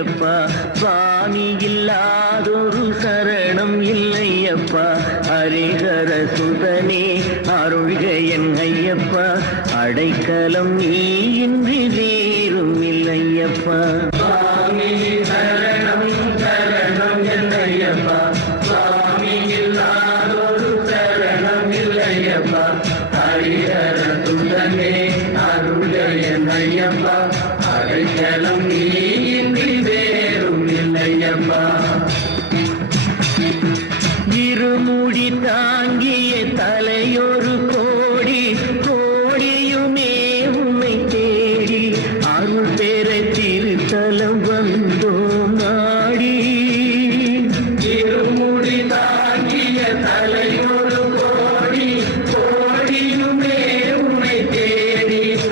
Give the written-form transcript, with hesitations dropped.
இல்லையப்பா, சுவாமி இல்லாதொரு சரணம் இல்லையப்பா. ஹரிஹர சுதனே அருள்க என் ஐயப்பா, அடைக்கலம் நீ இன்றி வேறும் இல்லையப்பா. சுவாமி சரணம் சரணம் என் ஐயப்பா, சுவாமி இல்லாதொரு சரணம் இல்லையப்பா. ஹரிஹர சுதனே அருள்க என் ஐயப்பா, அடைக்கலம் நீ